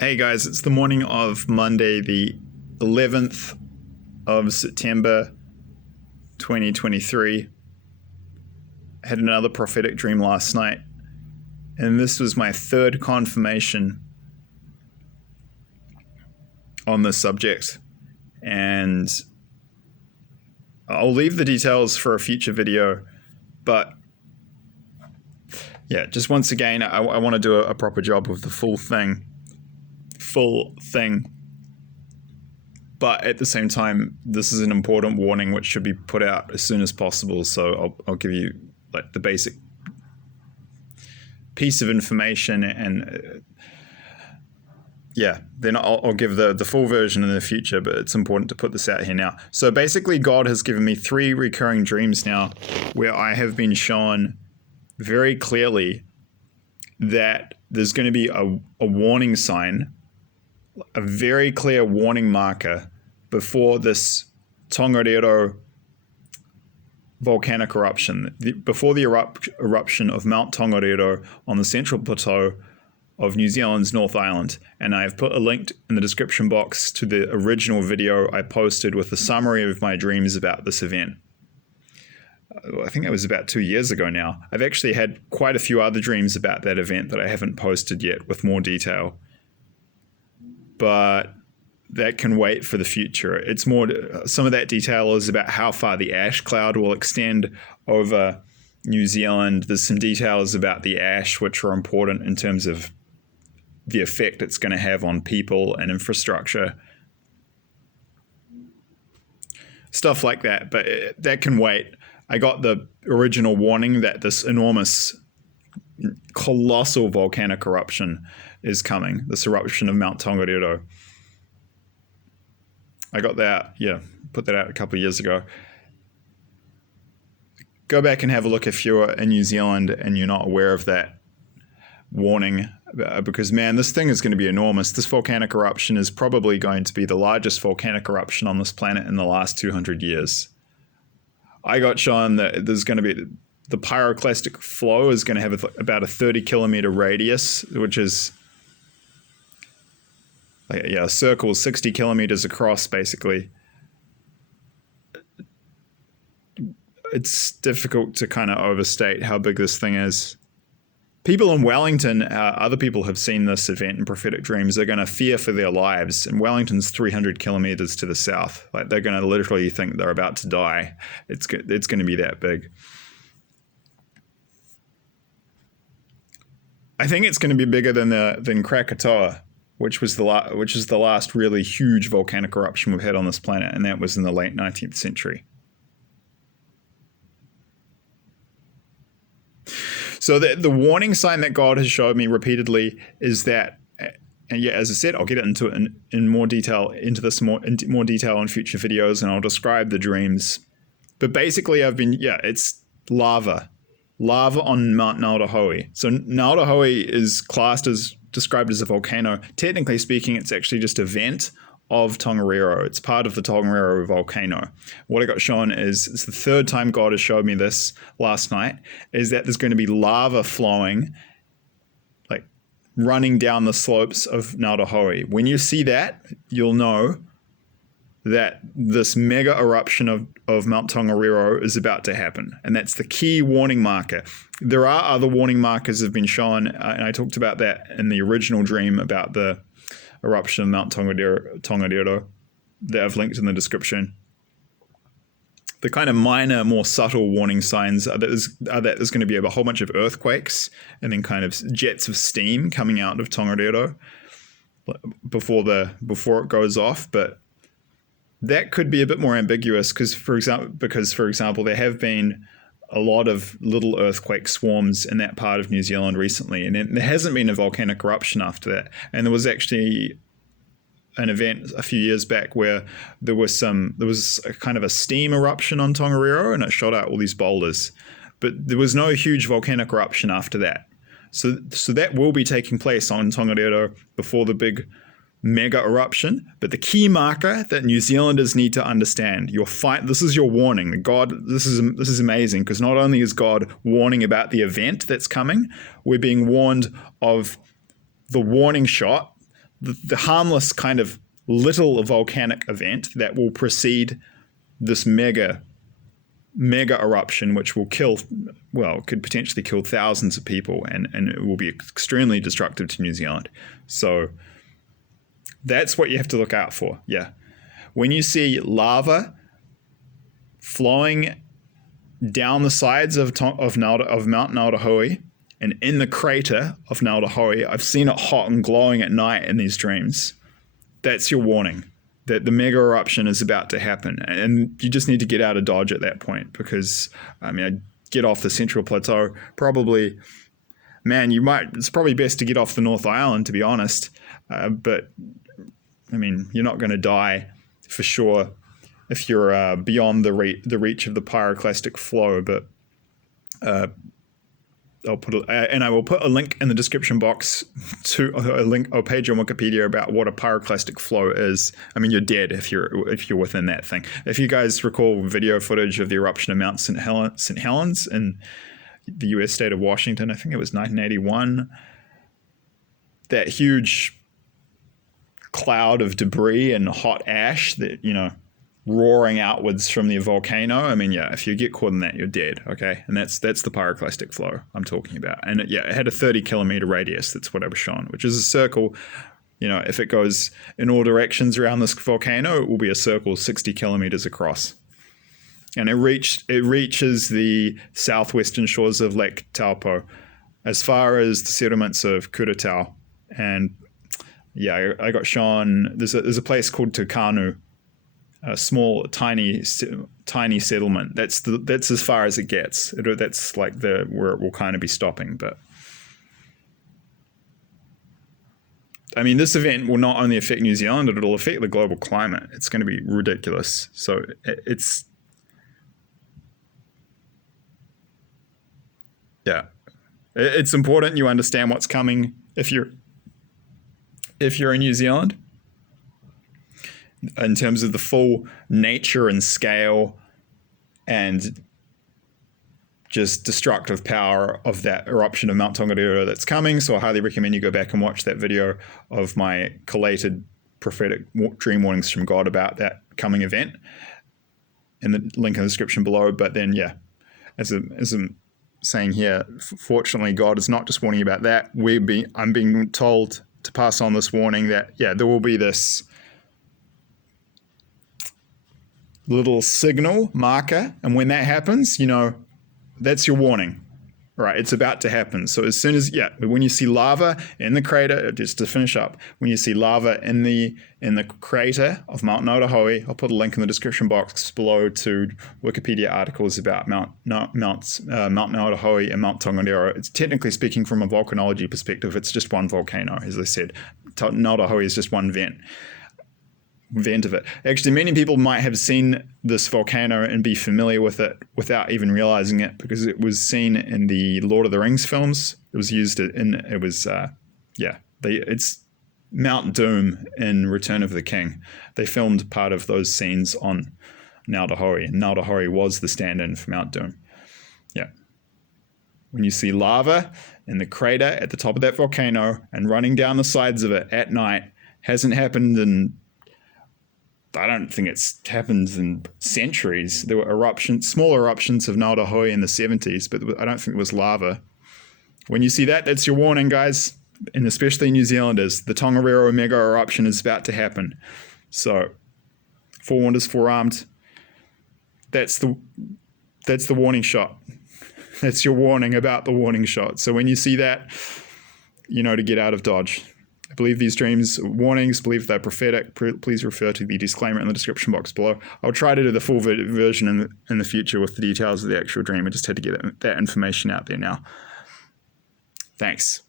Hey guys, it's the morning of Monday, the 11th of September 2023. I had another prophetic dream last night, and this was my third confirmation on this subject. And I'll leave the details for a future video, but yeah, just once again, I want to do a proper job of the full thing. But at the same time, this is an important warning which should be put out as soon as possible. So I'll give you like the basic piece of information, and then I'll give the full version in the future, but it's important to put this out here now. So basically, God has given me 3 recurring dreams now where I have been shown very clearly that there's going to be a warning sign, a very clear warning marker before this Tongariro volcanic eruption, before the eruption of Mount Tongariro on the central plateau of New Zealand's North Island. And I have put a link in the description box to the original video I posted with a summary of my dreams about this event. I think it was about 2 years ago now. I've actually had quite a few other dreams about that event that I haven't posted yet with more detail, but that can wait for the future. It's more, some of that detail is about how far the ash cloud will extend over New Zealand. There's some details about the ash which are important in terms of the effect it's going to have on people and infrastructure. Stuff like that, but that can wait. I got the original warning that this enormous, colossal volcanic eruption is coming, this eruption of Mount Tongariro. I got that, put that out a couple of years ago. Go back and have a look if you're in New Zealand and you're not aware of that warning, because man, this thing is going to be enormous. This volcanic eruption is probably going to be the largest volcanic eruption on this planet in the last 200 years. I got shown that there's going to be, the pyroclastic flow is going to have about a 30-kilometer radius, which is a circle 60 kilometers across, basically. It's difficult to kind of overstate how big this thing is. People in Wellington, other people have seen this event in prophetic dreams. They're going to fear for their lives. And Wellington's 300 kilometers to the south. Like, they're going to literally think they're about to die. It's going to be that big. I think it's going to be bigger than Krakatoa, which is the last really huge volcanic eruption we've had on this planet, and that was in the late 19th century. So the warning sign that God has showed me repeatedly is that, and as I said, I'll get into it in more detail, in more detail in future videos, and I'll describe the dreams. But basically, it's lava on Mount Ngāuruhoe. So Ngāuruhoe is described as a volcano. Technically speaking, it's actually just a vent of Tongariro. It's part of the Tongariro volcano. What I got shown is, it's the third time God has showed me this last night, is that there's going to be lava flowing, like running down the slopes of Ngāuruhoe. When you see that, you'll know that this mega eruption of Mount Tongariro is about to happen. And that's the key warning marker. There are other warning markers that have been shown, and I talked about that in the original dream about the eruption of Mount Tongariro that I've linked in the description. The kind of minor, more subtle warning signs are that there's going to be a whole bunch of earthquakes and then kind of jets of steam coming out of Tongariro before it goes off. But that could be a bit more ambiguous because, for example, there have been a lot of little earthquake swarms in that part of New Zealand recently, and there hasn't been a volcanic eruption after that. And there was actually an event a few years back where there was a kind of a steam eruption on Tongariro, and it shot out all these boulders, but there was no huge volcanic eruption after that. So that will be taking place on Tongariro before the big mega eruption. But the key marker that New Zealanders need to understand, this is your warning. God, this is amazing, because not only is God warning about the event that's coming, we're being warned of the warning shot, the harmless kind of little volcanic event that will precede this mega eruption, which will could potentially kill thousands of people, and it will be extremely destructive to New Zealand. So that's what you have to look out for. Yeah. When you see lava flowing down the sides of Mount Ngāuruhoe and in the crater of Ngāuruhoe, I've seen it hot and glowing at night in these dreams. That's your warning that the mega eruption is about to happen, and you just need to get out of Dodge at that point, because get off the Central Plateau. Probably, man, it's probably best to get off the North Island, to be honest. But you're not going to die for sure if you're beyond the reach of the pyroclastic flow. But I will put a link in the description box to a page on Wikipedia about what a pyroclastic flow is. You're dead if you're within that thing. If you guys recall video footage of the eruption of Mount St. Helens in the U.S. state of Washington, I think it was 1981, that huge cloud of debris and hot ash that, roaring outwards from the volcano. If you get caught in that, you're dead. Okay. And that's the pyroclastic flow I'm talking about. And it had a 30-kilometer radius. That's what I was shown, which is a circle. If it goes in all directions around this volcano, it will be a circle 60 kilometers across. And it reaches the southwestern shores of Lake Taupo, as far as the settlements of Kuratau. And I got shown, there's a place called Tukanu, a small, tiny settlement. That's as far as it gets. That's like where it will kind of be stopping. But this event will not only affect New Zealand, it'll affect the global climate. It's going to be ridiculous. So it's important you understand what's coming if you're in New Zealand, in terms of the full nature and scale and just destructive power of that eruption of Mount Tongariro that's coming. So I highly recommend you go back and watch that video of my collated prophetic dream warnings from God about that coming event, in the link in the description below. But then, as I'm saying here, fortunately, God is not just warning about that. I'm being told to pass on this warning that, there will be this little signal marker, and when that happens, that's your warning, right? It's about to happen. So as soon as when you see lava in the crater, just to finish up, when you see lava in the crater of Mount Ngāuruhoe, I'll put a link in the description box below to Wikipedia articles about Mount Ngāuruhoe and Mount Tongariro. It's technically speaking, from a volcanology perspective, it's just one volcano. As I said, Ngāuruhoe is just one vent of it. Actually, many people might have seen this volcano and be familiar with it without even realizing it, because it was seen in the Lord of the Rings films. It was used it's Mount Doom in Return of the King. They filmed part of those scenes on Ngāuruhoe, and Ngāuruhoe was the stand-in for Mount Doom. When you see lava in the crater at the top of that volcano and running down the sides of it at night, hasn't happened in, I don't think it's happened in centuries. There were small eruptions of Ngāuruhoe in the 70s, but I don't think it was lava. When you see that, that's your warning, guys, and especially New Zealanders. The Tongariro mega eruption is about to happen. So, forewarned is forearmed. That's the warning shot. That's your warning about the warning shot. So when you see that, to get out of Dodge. I believe these dreams warnings, believe they're prophetic. Please refer to the disclaimer in the description box below. I'll try to do the full version in the future with the details of the actual dream. I just had to get that information out there now. Thanks.